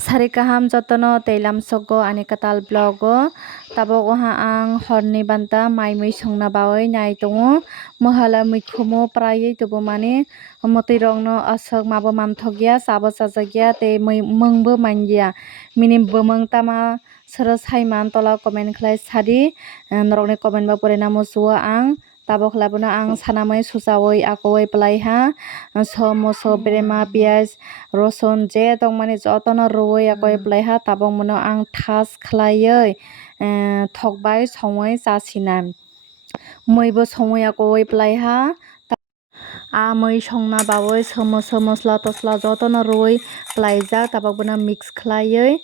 Sari kaham jotono teilam sogo ani katal blogo tabok oha ang horni banta mai mui songna bawai nai tongo mohala muikhumo praye tubo mani moti rongno asok mabo manthokya sabo chajakya tei mungbo mangya mini bumung tama sero saiman tola comment khlai sadi norokni comment bo pore namo suo ang tabok khlabono ang sanamai suchawai akowai plaiha som moso berema pias rosun je tongmani jotono ruwai akowai plaiha tabok mono ang thas khlaioi thokbai songoi chasinai muibo songoi akowai plaiha mui songna bawai somoso mosla tosla jotono ruwai plaijak tabok bono mix khlaioi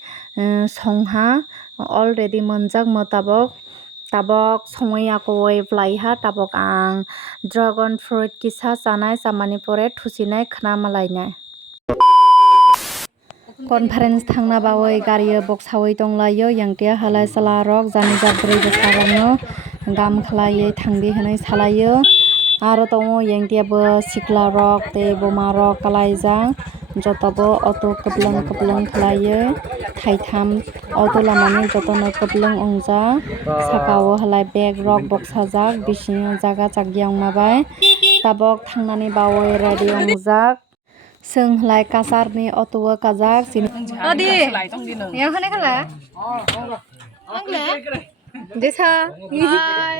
songha already monjakmo tabok songoi akowai plaiha tabok ang dragon fruit kisa chanai chamani pore thuchinai khana malainai conference thangna bawai gario boksawai tonglaio yangtia halai chala rok jani jak brui bwsarokno gam khlaioi thangdi hinui salaio aro tongo yangtia bo sikla rok tei boma rok kalaijak joto bo auto kwplung khlaioi khaitham auto lamani jotono kwplung ongjak sakao halai bag rok boksajak bisingo jaga chakya ongma bai tabok thangnani bawai ready ongjak sung halai kasar ni auto o kajak odi yang khane khala desa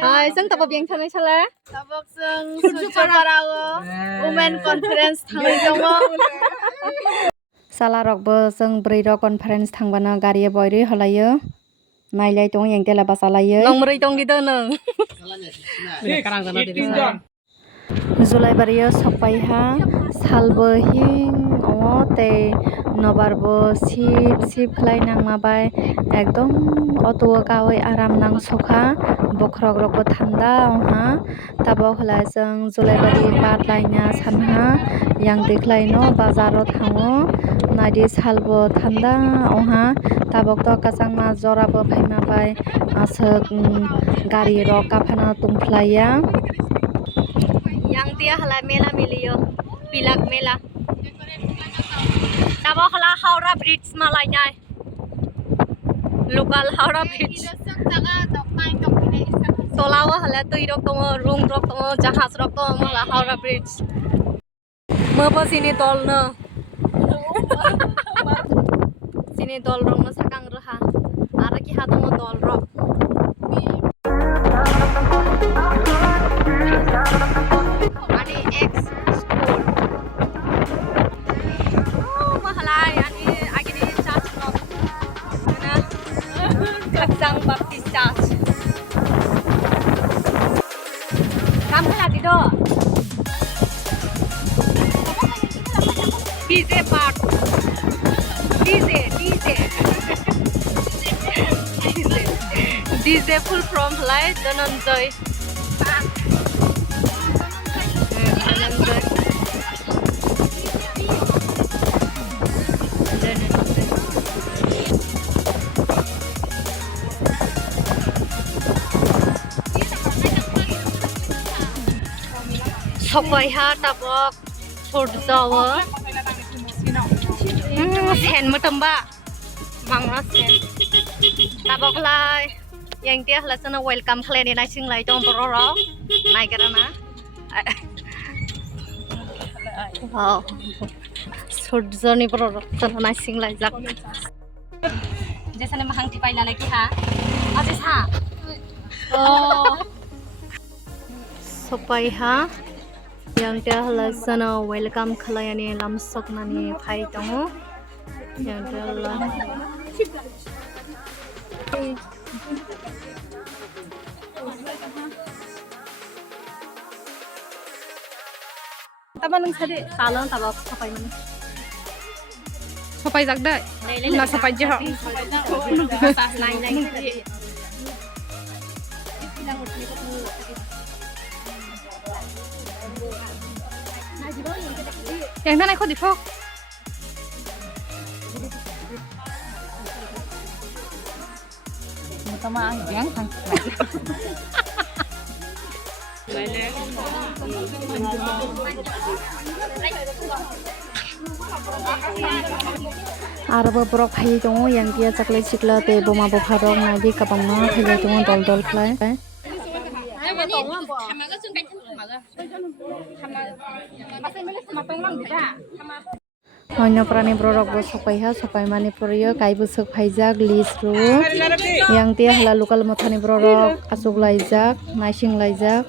hai sung tabok yang thanai sala tabok sung sujaparao women conference thangai dongo sala rok bo sung brui rok conference thangbana gari boiri halaio nailai tong yang tela basalaio nongmrui tong gido nang Julai bario sopaiha salbo hing o tei nobar bo sip khlai nangma bai ekdom auto o kawai aram nang sokha bokrok rok bo thanda oha tabok khlai jang julai bari pat laina sanha yang dekhlai no bazar o thango nadi salbo thanda oha tabok to kachangma jora bo phaima bai asok gari rok kaphana tungphlaiya yang tia halai mela milio pilak mela tabok hala Howrah Bridge malai nai local Howrah Bridge tolao hala tui rok tongo room rok tongo jahaz rok tongo hala Howrah Bridge mobo sini tol no sini tol rok no sakang raha ara ki hatongo tol rok ani X school mahalai ani agini church no na Kakjang Baptist Church kam khala dido DJ part DJ full from halai Dhananjay Sopaiha tabok surjawa sen mutamba mangna sen tabok lai yang dia lasana welcome khleni nai singlai tong bororo nai garana wow surjani bororo sana nai singlai jak jesane mahang tipai la lagi ha aje sa oh Sopaiha yang dia lasana welcome khalayani lamsok nani phai tongo yang dia la taba nang sade salon taba sapai mani sapai jak dai na sapai je ha nai yang tanai kho difok tama yang thang आरोबो borok phai tongo yang kia chaklai chikla te boma bo pharok nadi kabangma phai tongo dol dol khlai Hoino prani borok bo sopaiha sopaimani poriyo kaibo sok phaijak list ru yang tia hala lokal mothani borok asuk laijak naising laijak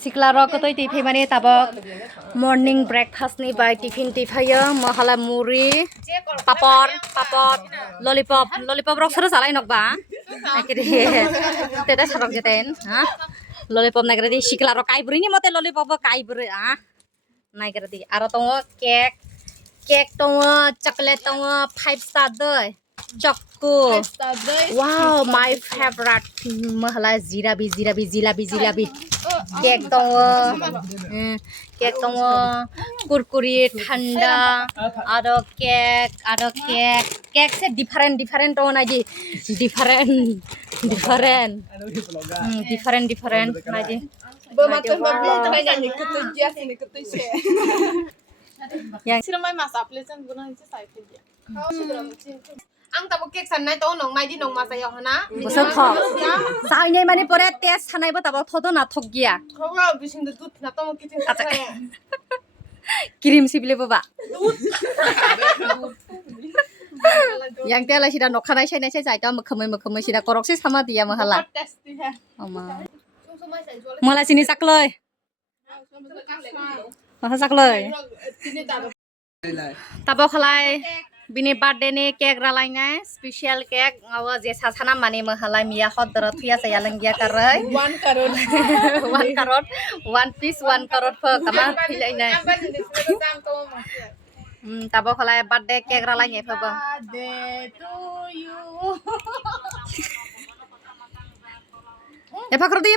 Sikla rok kotoi tiphai mani tabok morning breakfast ni bai tiffin tiphayo mohala muri papor lollipop rok soro salai nokba akiri teta sarok jeten ha lollipop nagredi sikla rok kai buri ni mote lollipop kai buri ha nagredi aro tongo cake tongo chocolate tongo 5 star doi Choco. Wow, my favorite. Mahala jirabi. Cake tongo, kurkuri, thanda, ado cake. Cake se different tongo naji. Different naji. Yang sino may masap lesan bunang ci sai pe dia. Ang tabo cake san nai to nong mai di nong ma sayo hana. Bosok thok. Sai nei mani pore test sanai bo tabo thodo na thok gia. Khobra bising de dut na to mo kitin sa saya. Kirim sibile baba. Yang tela sida nokhanai sai nai sai jai to mokhamai sida korok se sama dia mahala. Tasty hai. Oma. Mola sini sakloi. Masa sakloi. Tabo khalai bini birthday ni cake ralai ngai special cake ngawa je sasana mani mahala mia hodra thuya saya lenggia karai 1 crore 1 crore 1 piece 1 crore pho kama thilai nai tabo khalai birthday cake ralai ngai pho ba birthday to you ya phakro de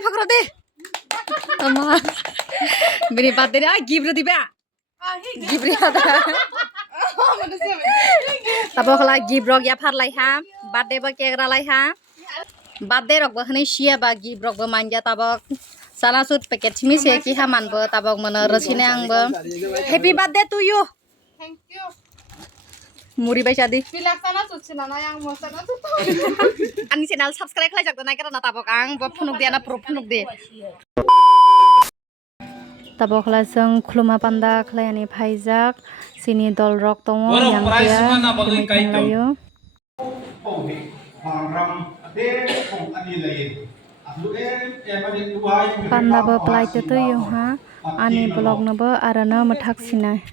ama bini birthday ni gift diba gift ada tabo khala gift rok ya pharlai ha birthday ba cake ralai ha birthday rok ba hne sia ba gift rok ba manja tabo sana sut packet chimi se ki ha manbo tabo mana rasine ang ba happy birthday to you thank you muri bai shadi pilaksana suchina na yang mosana tu ani channel subscribe khlai jak na kara na tabo ang ba phunuk dia na pro phunuk de tabo khala jeng khuluma panda khlaiani phaijak sini dol rok tongo yang dia ayo panda bo plai te to yo ha ani blog no bo arana mathak sinai